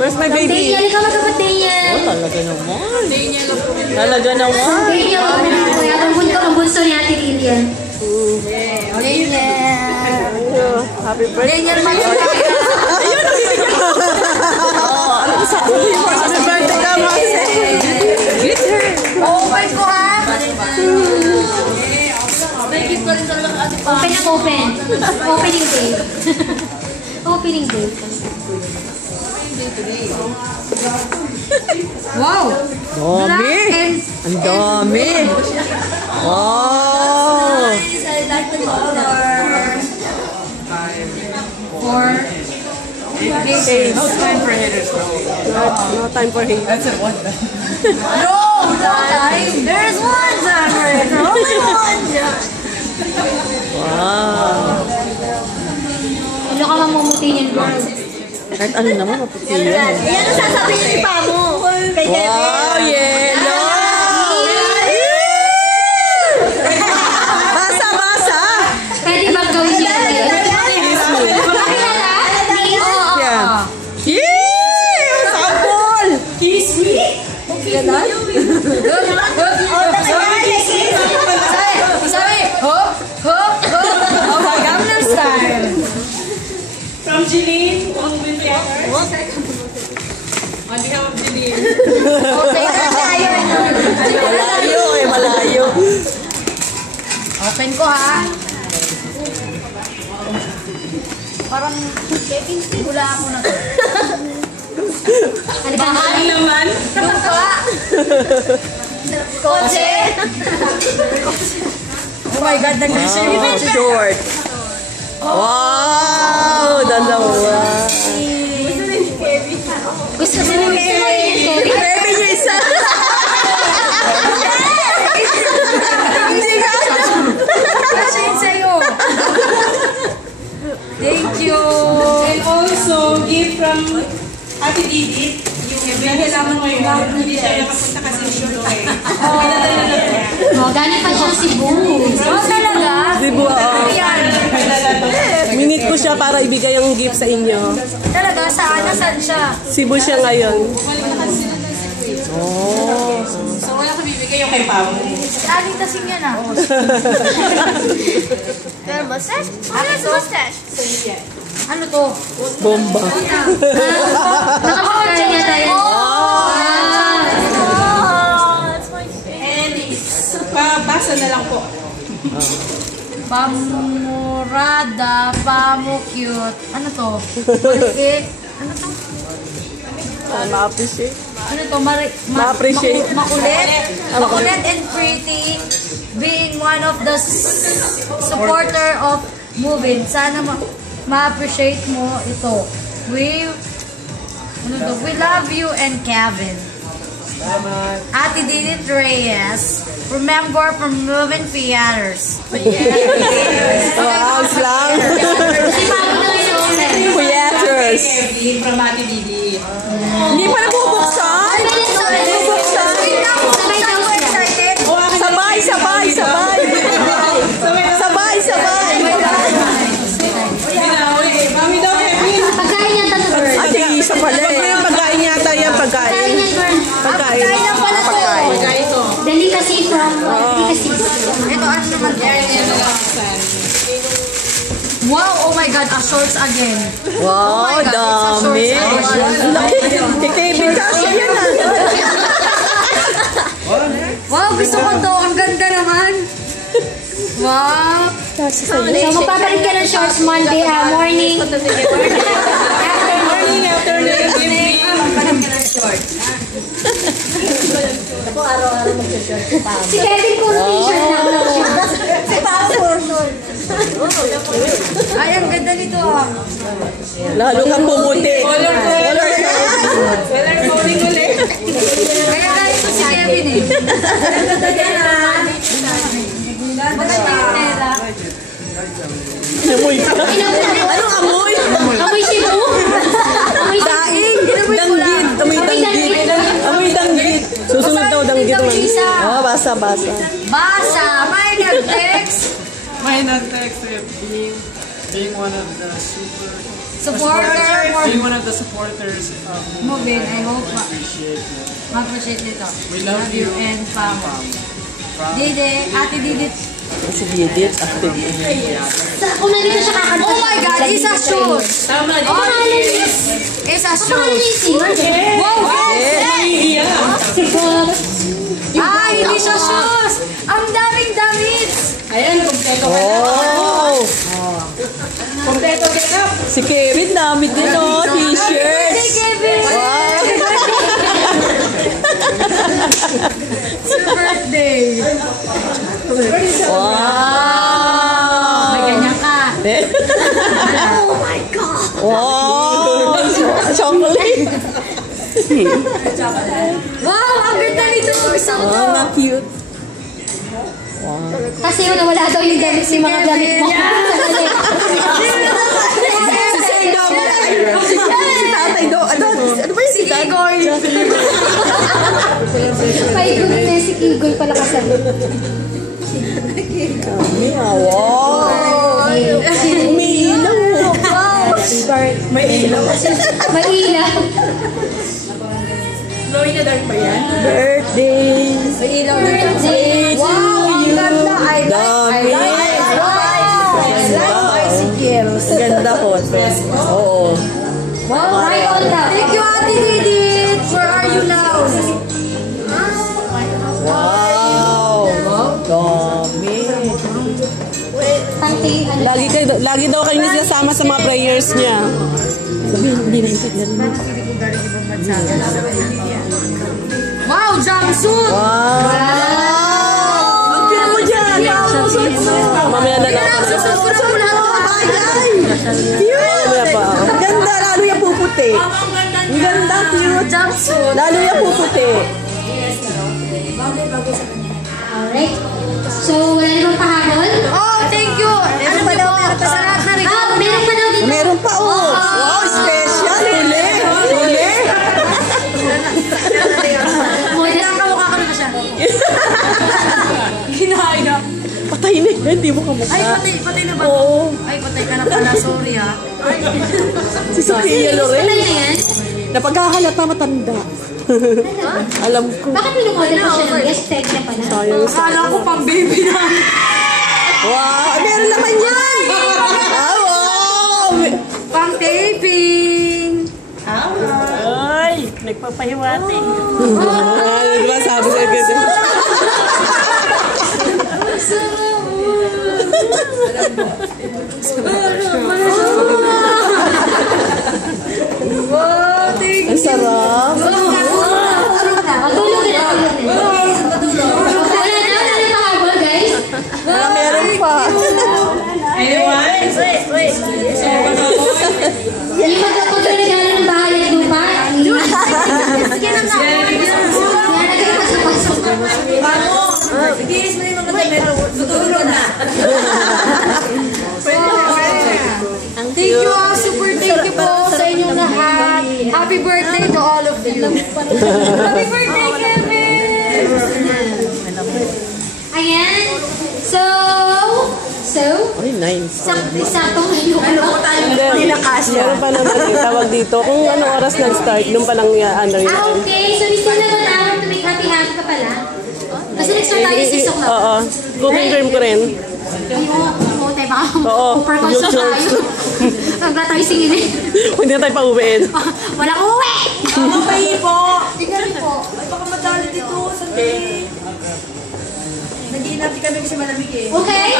Where's my baby? Daniel, ikaw magkapat Daniel. Oh, talaga naman. Talaga naman. Daniel, ang bunso ni Ate Lilian. Daniel. Happy birthday. Daniel, mag-birthday. Ayun, nabibigyan ko. Ano sabi mo? Happy birthday ka, Maxie. Get her. Open ko ha. Open. Opening day. Opening day. Wow! Dami! Ang dami! Wow! I like the color. 4. No time for haters, bro. No time for hate. That's it, one. No time. There's one time for it. Only one time. Wow! Ano ka mamumuti niyan, girl? Kahit ano naman, maputi yan. Yan ang sasabihin ni Pamo. Kay Kevin. Wow! Yellow! Basa! Pwede bang gawin niya? Yeah. Yee! Sample! Kiss me? Sabi, hop. Oh my Gangnam Style. From Jeline, on behalf of Jeline. Malayo. Open ko ha. Parang Kevin, hula ako na to. Bakal naman. Lupa. Kotse. Oh my God, nag-reserve. Short. Wow! Dalawa. Gusto ko ni Kevin. Baby niya isa. Hindi ka. Kasi sa'yo. Thank you. And also, gift from Ate Didi. Dahil naman ngayon, hindi siya nakapunta kasi shoot eh. Oh, galing pa siya Cebu. Oh, talaga? Cebu, minute ko siya para ibigay ang gift sa inyo. Talaga? Saan? Nasaan siya? Cebu siya ngayon. So, wala ka bibigay yung kay Pao. Aling tasing yan ah. Got a mustache? Who has a mustache? Ano to? Bomba. Nakapagkaya niya tayo. That's my favorite. And pabasa na lang po. Pamurada, pamu-cute. Ano to? Maliit. Ano to? Ma-appreciate. Ano to? Ma-appreciate. Makulit. Makulit and pretty. Being one of the supporter of moving. Sana ma-appreciate mo ito. We love you and Kevin. Ate Didit Reyes. Remember from Moving Theaters. Wow, slang. Si Pamo na ngayon. Theaters. Kevin from Ate Didi. Hindi pa nabubuksan? Nabubuksan? Sabay. Mami daw, Kevin. Pagkain niya tayo. Ate, isa pala eh. Pagkain yata yan, pagkain. Pagkain. Pagkain ito. Delicacy from delicacies. Ito, ano naman to? Wow, oh my God, a shorts again. Wow, dami. Kay Kevin kasi yan ah. Wow, gusto ko to. Ang ganda naman. Wow. So, magpapalit ka ng shorts Monday, morning. Afternoon, evening. Ako araw-araw mag-short si Pao. Si Kevin puro t-shirt na. Si Pao puro short. Ay, ang ganda nito ah. Lalo kang pumuti. Color coding ulit. Kaya nga ito si Kevin eh. Ang ganda niya na. Maganda yung tela. Amoy ka. Anong amoy? Amoy Cebu. Amoy Daing. Danggit. Amoy danggit. Susunod daw danggit man. Oh, basa. Basa. May nag-text. May nag-text being one of the super supporter for Be one of the supporters of moving. I hope appreciate you. ma-appreciate nito. We love you. And Pam. Dede, Ate Didit. Si Didit, active. Kung nandito siya kakanta. Oh my God, isa shoes. Tama din. Oh, isa shoes. Wow, ah, hindi siya shoes. Ang daming damit. Ayan, kompleto ka na. Oh! Kompleto get up. Si Kevin, dami din oh, Hey, t-shirts. Kevin. It's your birthday. Wow! May ganyan ka. Oh my God! Wow! Chocolate! Wow, ang ganda nito. Gusto ko. Oh, na cute. Kasi yun, wala daw yung gamit si mga gamit mo. Si Sir daw, si tatay daw, ano ba yung si Igoy. May goodness, si Kigoy pala kasama. wow! Umiilaw. May ilaw. May ilaw. Glow in the dark ba yan? Birthday! May ilaw na Birthday to you. Dami! Bicycles. Ang ganda ko. Oo. Wow, right on top. Thank you, Ate Didit. Where are you now? Wow! Dami! Panty, ano? Lagi daw kayo nasasama sa mga prayers niya. Wow, jumpsuit. Wow! Ang cute mo dyan! Mamaya na lang. Susunod ko na muna ito. Cute! Mamaya pa. Ang ganda, lalo yung puputi. Ang ganda, cute. Jumpsuit. Lalo yung puputi. Alright. So, wala namang pahabol? Oh, thank you. Ano ba daw? Sa lahat na rin. Ah, meron pa daw dito. Meron pa, oh. Wow, special. Huli. Huli. Kamukha ka na siya. Kinahaya. Patay na yan, hindi mo kamukha. Ay, patay na ba? Oo. Ay, patay ka na pala. Sorry ah. Si Sophia Loren. Patay na yan? Napagkakalata matanda. Alam ko. Bakit pinumodel ko siya ng guest tag na pala? Sayang sa... Akala ko pang baby na. Wow! Meron naman yan! Ah, wow! Pang taping. Ay, nagpapahiwati. Diba sabi sa ganda? Wow, thank you. Ang sarap. Matulog na. Wala na pahabol, guys. Meron pa. Anyone? Wait. Yung magkakotregalo ng bahay at lupa. Sige na nga. Igilis mo yung mga damit. Tutulog na. Thank you all. Super thank you po sa inyong lahat. Happy birthday to all of you. Happy birthday, Kevin! Ayan. So, Ay, nice. saktong ngayon. Meron pa naman tawag dito. Kung ano oras nag-start, doon pa lang ano yun. Okay, so we still have an hour to make happy ka pala. Kasi nag-start tayo sa 6 o'clock. Oo. Cooking cream ko rin. Oo, tayo baka Oo. super-conscious Yung tayo. Hanggang tayo singin eh. Hindi na tayo pa-uwiin. Wala ko uwi! Papayi po. Tingnan rin po. Ay, baka madali dito. Sandali. Nag-iinati kami kasi malamig eh. Okay?